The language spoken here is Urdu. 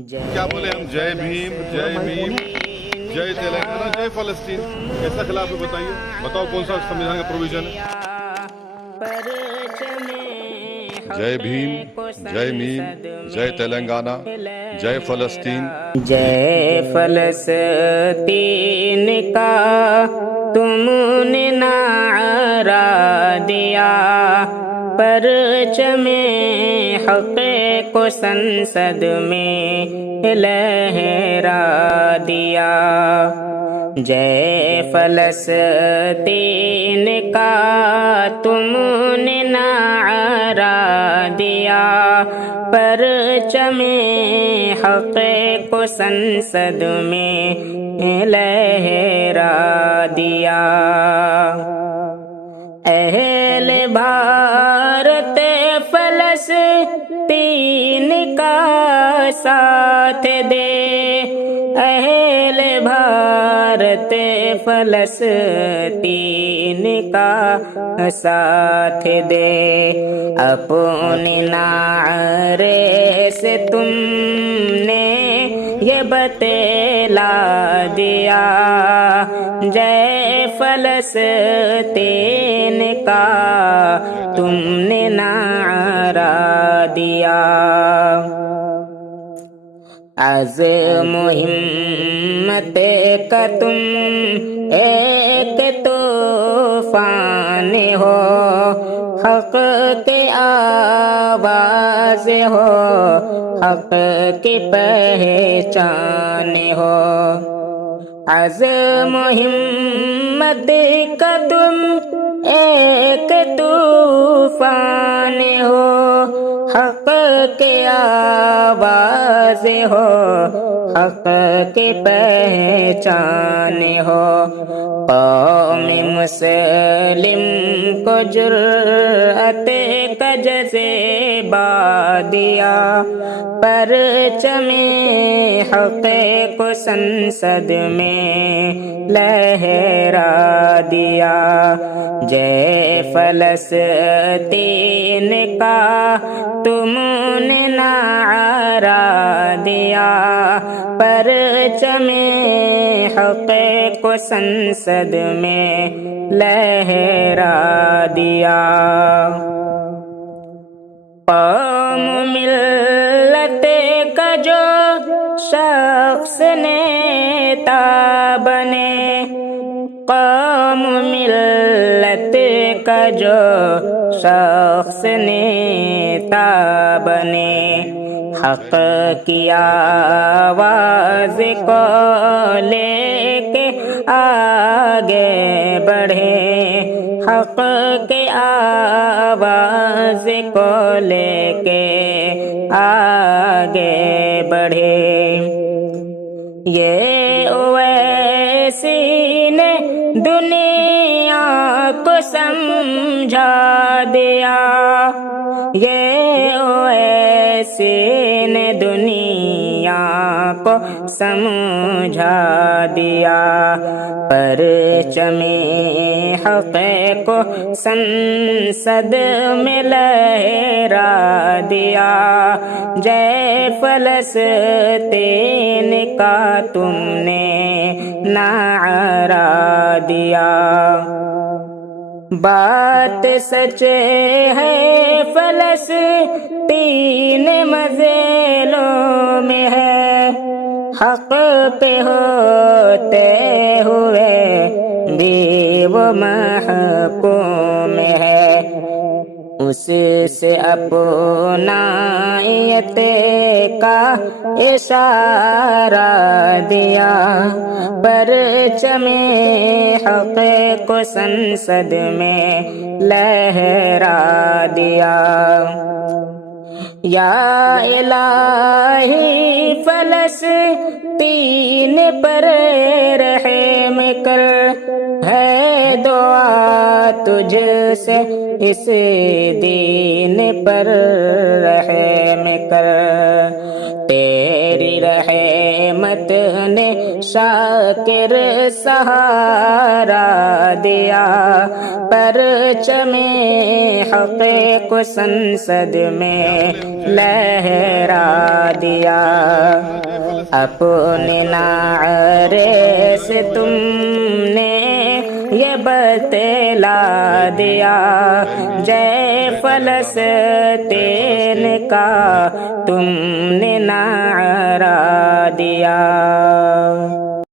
کیا بولے ہم جے بھیم جے تلنگانہ جے فلسطین کیسا خلاف ہے بتائیے، بتاؤ کون سا سمویدھان کا پروویژن ہے؟ جے بھیم جے تلنگانہ جے فلسطین جے فلسطین کا تم نے نعرہ دیا، پرچم حق کو سنسد میں لہرا دیا۔ جے فلسطین کا تم نے نعرہ دیا، پرچم حق کو سنسد میں لہرا دیا۔ اہل بھارت فلسطین کا ساتھ دے، اہل بھارت فلسطین کا ساتھ دے، اپنے نعرے سے تم نے یہ بتلا دیا۔ جے فلسطین کا تم نے نعرہ دیا۔ عزم و ہمت کا تم ایک طوفان ہو، حق کے آواز ہو، حق کی پہچان ہو۔ عزم و ہمت کا تم ایک طوفان ہو، حق کی آواز ہو، حق کی پہچان ہو۔ قوم مسلم کو جرأت کا جذبہ دیا، پرچم حق کو سنسد میں لہرا دیا۔ جے فلسطین کا تم نے نعرہ دیا، پرچم حق کو سنسد میں لہرا دیا۔ قوم ملت کا جو شخص نیتا بنے، قوم ملت کا جو شخص نیتا بنے، حق کی آواز کو لے کے آگے بڑھے، حق کی آواز کو لے کے آگے بڑھے۔ یہ اویسی نے دنیا کو سمجھا دیا، یہ اویسی نے دنیا کو سمجھا دیا، پرچم حق کو سنسد میں لہرا دیا۔ جے فلسطین کا تم نے نعرہ دیا۔ بات سچ ہے فلسطین مظلوم میں ہے، حق پہ ہوتے ہوئے بھی وہ محکوم ہے۔ اس سے اپنائیت کا اشارہ دیا، پرچم حق کو سنسد میں لہرا دیا۔ یا الہی فلسطین پر رحم کر، ہے دعا تجھ سے اس دین پر رحم کر۔ تیری رحمت نے شاکر سہارا دیا، پرچم حق کو سنسد میں لہرا دیا، اپنے نعرے سے تم نے یہ بتلا دیا، جے فلسطین کا تم نے نعرہ دیا۔